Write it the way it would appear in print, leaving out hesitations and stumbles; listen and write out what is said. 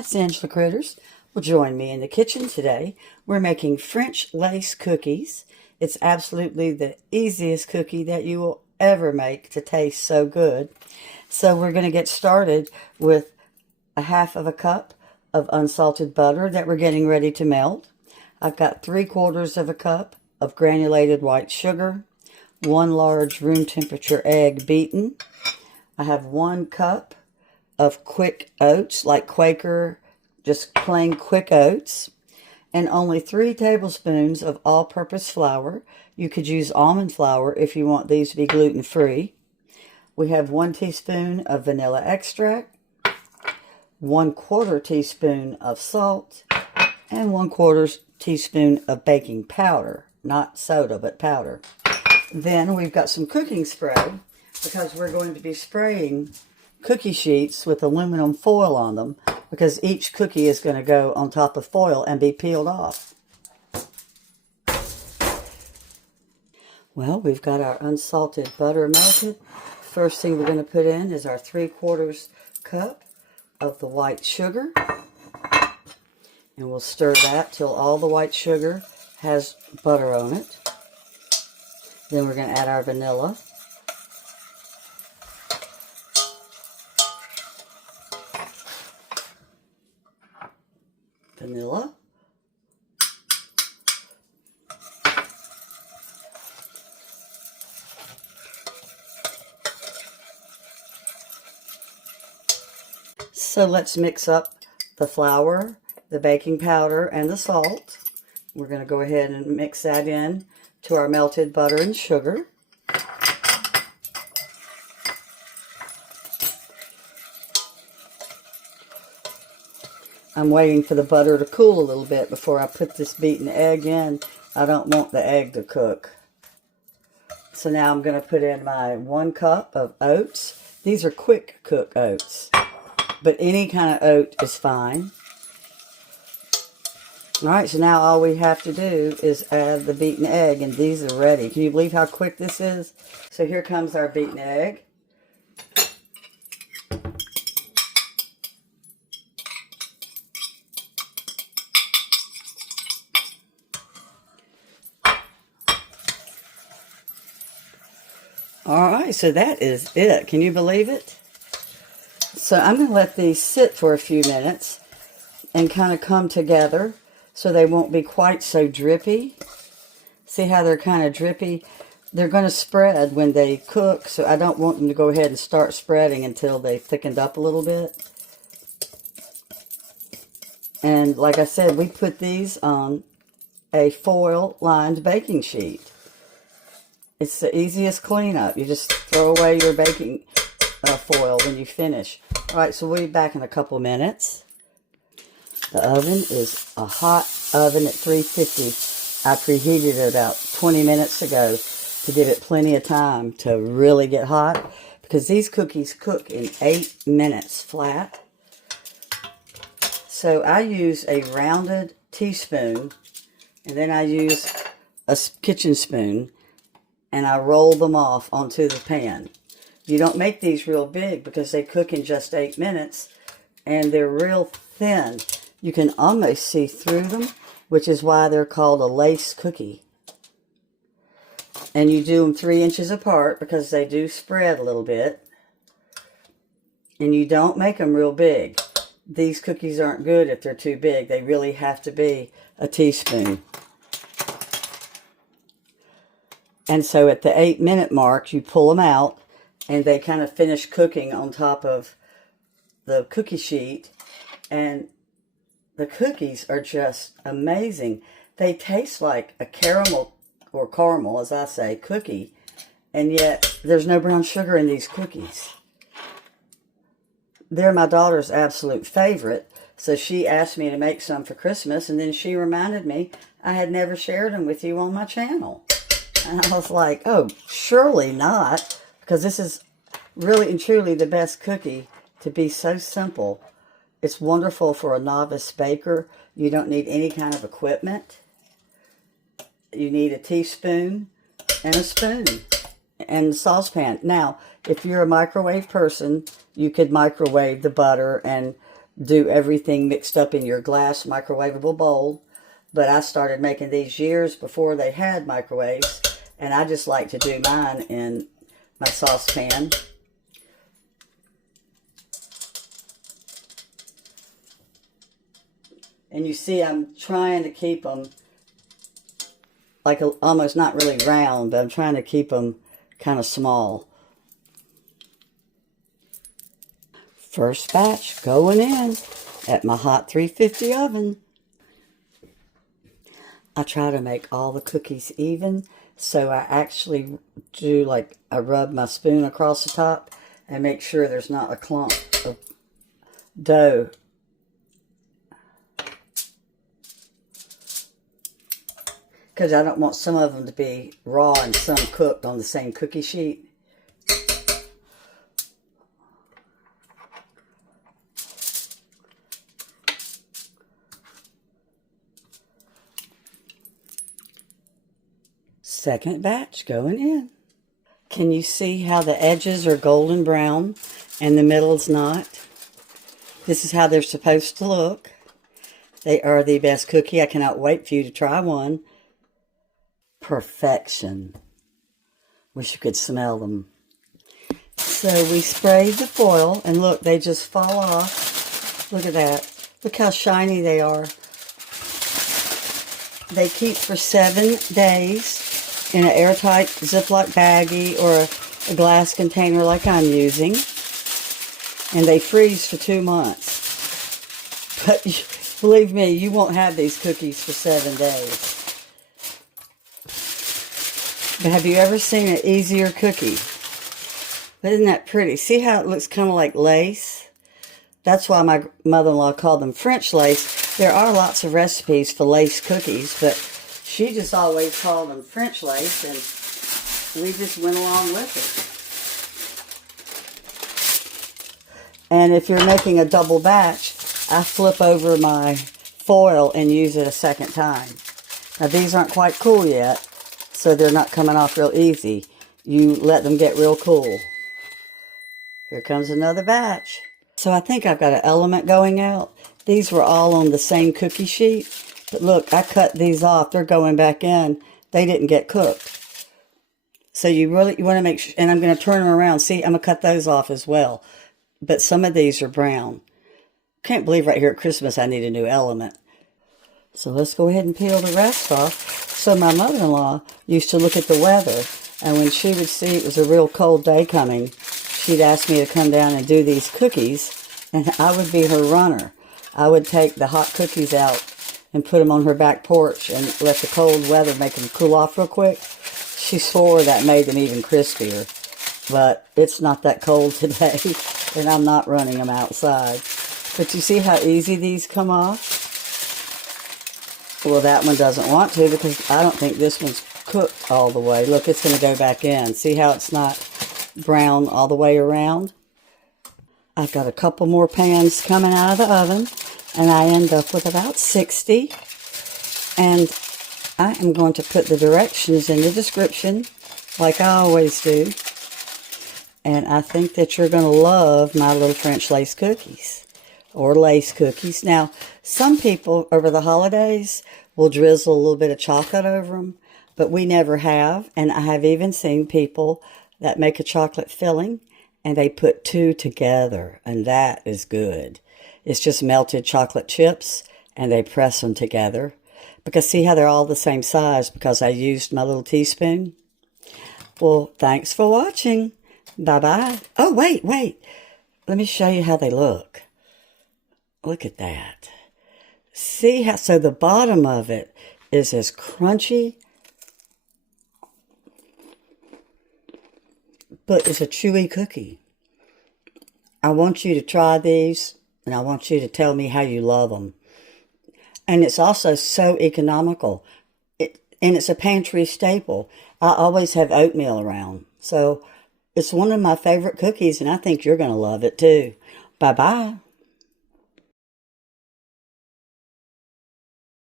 Angela Critters will join me in the kitchen today. We're making French lace cookies. It's absolutely the easiest cookie that you will ever make to taste so good. So we're going to get started with a half of a cup of unsalted butter that we're getting ready to melt. I've got 3/4 of a cup of granulated white sugar, 1 large room temperature egg beaten. I have 1 cup of quick oats, like Quaker, just plain quick oats, and only 3 tablespoons of all-purpose flour. You could use almond flour if you want these to be gluten-free. We have 1 teaspoon of vanilla extract, 1/4 teaspoon of salt, and 1/4 teaspoon of baking powder, not soda, but powder. Then we've got some cooking spray, because we're going to be spraying cookie sheets with aluminum foil on them, because each cookie is going to go on top of foil and be peeled off. Well, we've got our unsalted butter melted. First thing we're going to put in is our 3/4 cup of the white sugar. And we'll stir that till all the white sugar has butter on it. Then we're going to add our vanilla. So let's mix up the flour, the baking powder, and the salt. We're going to go ahead and mix that in to our melted butter and sugar. I'm waiting for the butter to cool a little bit before I put this beaten egg in. I don't want the egg to cook. So now I'm going to put in my 1 cup of oats. These are quick cook oats, but any kind of oat is fine. Alright, so now all we have to do is add the beaten egg, and these are ready. Can you believe how quick this is? So here comes our beaten egg. Alright, so that is it. Can you believe it? So I'm going to let these sit for a few minutes and kind of come together so they won't be quite so drippy. See how they're kind of drippy? They're going to spread when they cook, so I don't want them to go ahead and start spreading until they thickened up a little bit. And like I said, we put these on a foil-lined baking sheet. It's the easiest cleanup. You just throw away your baking foil when you finish. Alright, so we'll be back in a couple minutes. The oven is a hot oven at 350. I preheated it about 20 minutes ago to give it plenty of time to really get hot, because these cookies cook in 8 minutes flat. So I use a rounded teaspoon, and then I use a kitchen spoon, and I roll them off onto the pan. You don't make these real big because they cook in just 8 minutes, and they're real thin. You can almost see through them, which is why they're called a lace cookie. And you do them 3 inches apart because they do spread a little bit. And you don't make them real big. These cookies aren't good if they're too big. They really have to be a teaspoon. And so at the 8-minute mark, you pull them out, and they kind of finish cooking on top of the cookie sheet. And the cookies are just amazing. They taste like a caramel, or caramel, as I say, cookie. And yet, there's no brown sugar in these cookies. They're my daughter's absolute favorite. So she asked me to make some for Christmas, and then she reminded me I had never shared them with you on my channel. And I was like, oh, surely not, because this is really and truly the best cookie to be so simple. It's wonderful for a novice baker. You don't need any kind of equipment. You need a teaspoon and a spoon and a saucepan. Now, if you're a microwave person, you could microwave the butter and do everything mixed up in your glass microwavable bowl. But I started making these years before they had microwaves, and I just like to do mine in my saucepan. And you see I'm trying to keep them like almost not really round, but I'm trying to keep them kind of small. First batch going in at my hot 350 oven. I try to make all the cookies even, so I actually do like I rub my spoon across the top and make sure there's not a clump of dough. Because I don't want some of them to be raw and some cooked on the same cookie sheet. Second batch going in. Can you see how the edges are golden brown and the middle's not? This is how they're supposed to look. They are the best cookie. I cannot wait for you to try one. Perfection. Wish you could smell them. So we sprayed the foil, and look, they just fall off. Look at that. Look how shiny they are. They keep for 7 days in an airtight Ziploc baggie or a glass container like I'm using. And they freeze for 2 months. But believe me, you won't have these cookies for 7 days. But have you ever seen an easier cookie? Isn't that pretty? See how it looks kind of like lace? That's why my mother-in-law called them French lace. There are lots of recipes for lace cookies, but she just always called them French lace, and we just went along with it. And if you're making a double batch, I flip over my foil and use it a second time. Now these aren't quite cool yet, so they're not coming off real easy. You let them get real cool. Here comes another batch. So I think I've got an element going out. These were all on the same cookie sheet. But look, I cut these off. They're going back in. They didn't get cooked. So you want to make sure, and I'm going to turn them around. See, I'm going to cut those off as well. But some of these are brown. Can't believe right here at Christmas I need a new element. So let's go ahead and peel the rest off. So my mother-in-law used to look at the weather, and when she would see it was a real cold day coming, she'd ask me to come down and do these cookies, and I would be her runner. I would take the hot cookies out and put them on her back porch and let the cold weather make them cool off real quick. She swore that made them even crispier, but it's not that cold today, and I'm not running them outside. But you see how easy these come off? Well, that one doesn't want to because I don't think this one's cooked all the way. Look, it's going to go back in. See how it's not brown all the way around? I've got a couple more pans coming out of the oven, and I end up with about 60. And I am going to put the directions in the description, like I always do. And I think that you're going to love my little French lace cookies, or lace cookies. Now, some people over the holidays will drizzle a little bit of chocolate over them, but we never have. And I have even seen people that make a chocolate filling and they put 2 together, and that is good. It's just melted chocolate chips and they press them together. Because see how they're all the same size because I used my little teaspoon? Well, thanks for watching. Bye-bye. Oh, wait. Let me show you how they look. Look at that. See how, so the bottom of it is as crunchy, but it's a chewy cookie. I want you to try these, and I want you to tell me how you love them. And it's also so economical. And it's a pantry staple. I always have oatmeal around. So it's one of my favorite cookies, and I think you're going to love it too. Bye-bye.